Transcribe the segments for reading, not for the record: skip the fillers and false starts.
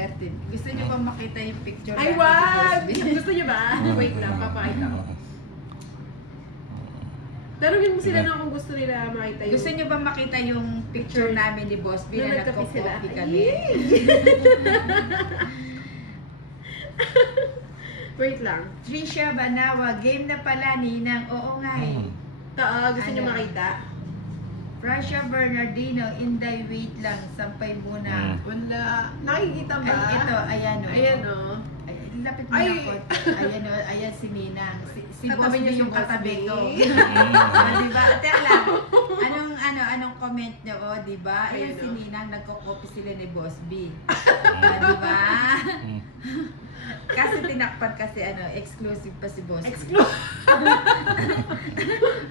13. Gusto niyo ba makita yung picture Ay, namin ni wag! Boss B? Gusto niyo ba? Wait lang, papakita ko. Tanungin mo sila na kung gusto nila makita yung... Gusto niyo ba makita yung picture namin ni Boss B Na na nagkape sila? nagko-coffee kami? Wait lang. Trisha Banawa, game na pala Ninang. Oo nga eh. Gusto niyo Ano? makita? Rasha Bernardino, Inday, wait lang. Sampay muna. Wala. Nakikita ba? Ay, ito, ayan o. Ayan o. Ay, lapit mo Ay! na ko. Ayan o, ayan si Ninang. Si Boss Katabi B niya si yung Boss katabi B. ko. Diba? Teka lang. Anong comment niyo o, diba? Ayan Ayan si o. Ninang, nagko-copy sila ni Boss B. Diba? Kasi tinakpan kasi exclusive pa si Boss B.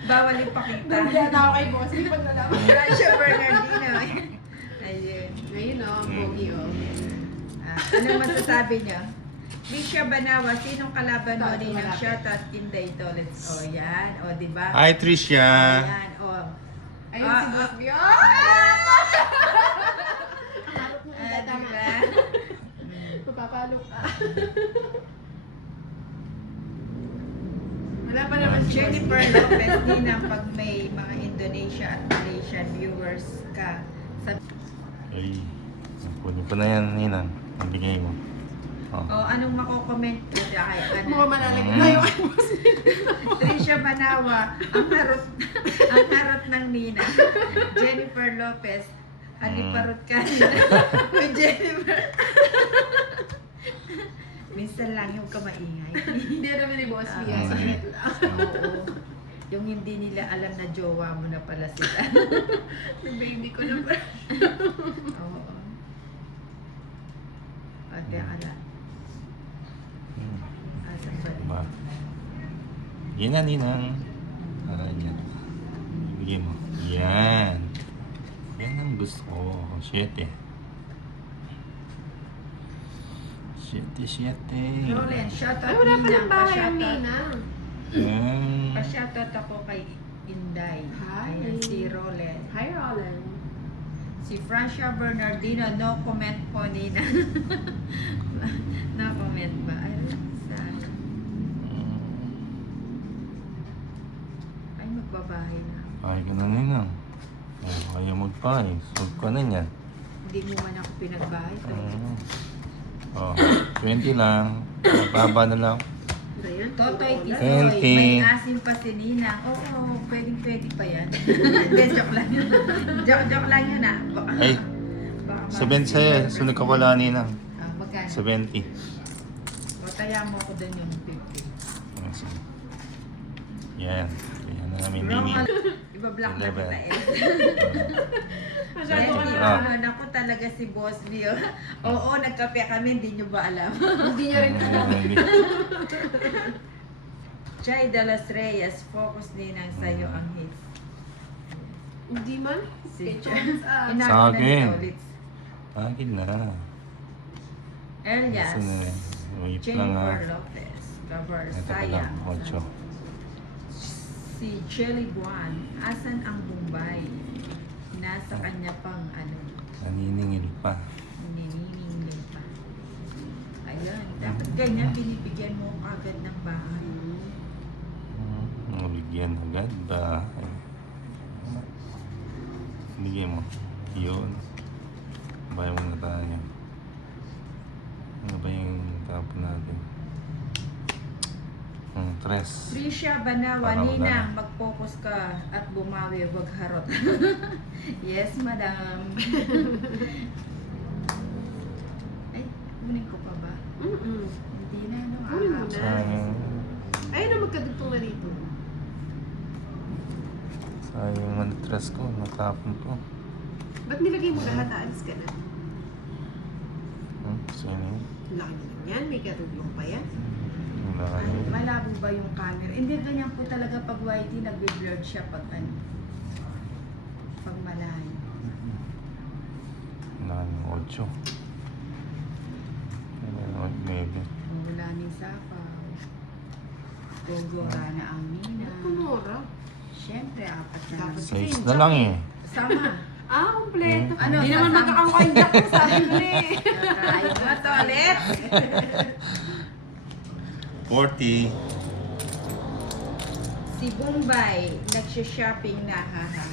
Bawal ipakita. Nandiyan ako kay boss. Hindi pag nalaman. Rasha Bernardino. Ayun. Ngayon o, pogi o. Ano masasabi niyo? Misha Banawa, sinong kalaban mo Ito, ni ng malapit. shoutout Inday Toilets? O yan, o diba? Hi, Tricia. Ayan, o. Ayun si boss B. Harap mo yung tama. Diba? Mapapalo ka. Wala pa naman si Jennifer boss B. Lopez, Ninang, pag may mga Indonesia at Malaysian viewers ka, sa Ay, kunin ko na yan, Ninang. Ang bigay mo. Oh. o anong mako-comment ko kay Mukhang manalagay tayo kay boss B. Trisha Banawa, ang harot ng Nina. Jennifer Lopez, aliparot ka nila. With Jennifer. Minsan lang yung kamaingay. Hindi naman ni boss B. Ah. Saglit lang. Oo. Yung hindi nila alam na jowa mo na pala sila. Baby ko na pa. Oo. Ate, ala. Asan ba? Ba? Yan na, Ninang. Yan. Bigay mo. Yan. Yan ang gusto ko. 7. 7. Roland, shoutout Ay, wala pa Ninang. ng bahay ang Pa-shoutout. Nina. Yan. Pa-shoutout ako kay Inday. Hi. Ayan, si Roland. Hi, Roland. Si Francia Bernardino, no comment po Nina. No comment ba? Ay, sana. Ay, magbabahay na. Ay, ka na, Ninang. Ay, kaya magpahay. Solve ka na yan. Hindi mo man ako pinagbahay. So, Oh, 20 lang. Baba na lang. Ayan. Totoy Twenty. Tisoy, may asin pa si Nina. Oo, pwedeng-pwede pa yan. Hindi, joke lang yun. Joke lang yun Baka, Ay, baka 70 sa'yo. Sunod ka wala, Ninang. Magkano? 70. O, taya mo ako doon yung 50. Ah, sige. Yan. Kaya na namin Wrong Nini. Iba-block na kita eh. Masyado ka Ah. na. Naku talaga si Boss B. Oh. Oo, nagkape kami, hindi nyo ba alam? Hindi niya rin alam. Chay de los Reyes, focus din ang sayo ang hits. Hindi man. Si Chance, Inago Sa na akin. nito ulit. Akin na. Elias, Kasi na, wait lang ha. Jennifer Lopez, Gabar Ito pa Sayang. lang, 8. Si Jelly Buwan, asan ang Bombay? Nasa kanya pang Naniningil pa. nininingil pa. Ayun, dapat ganyan, binibigyan mo agad ng bahay. Nabigyan agad ba? Bigyan mo. Yun. Bayan mo na tayo. Ano ba yung tapon natin? 3. Trisha Banawa, Para wala Ninang, mag-focus ka at bumawi, wag harot. Yes, madam. Ay, kunin ko pa ba? Hindi na, no? Kunin mo na. Sayang. Ayun na magkadugtong na dito. Sayang ang 3 ko. Natapon ko. Ba't nilagay mo lahat? Aalis ka na. Sayang yun. Laki naman yan. May katulong pa yan. Wala ka Ay, na. malabo ba yung camera? Hindi, ganyan po talaga pag whitey, nagbe-blurred siya pag pag malayo. Wala yung 8. Wala yung 9. Wala ni Sapaw. Gogora na ang Nina. Kumura. Siyempre, 4 na lang. Dapat 6 na lang eh. Sama. Ah, kompleto. Ano, Hindi naman kasama- magkakangkanyak ko sabi ko eh. Ay, matolet. 40. Si Bombay, nagsha-shopping na, haha.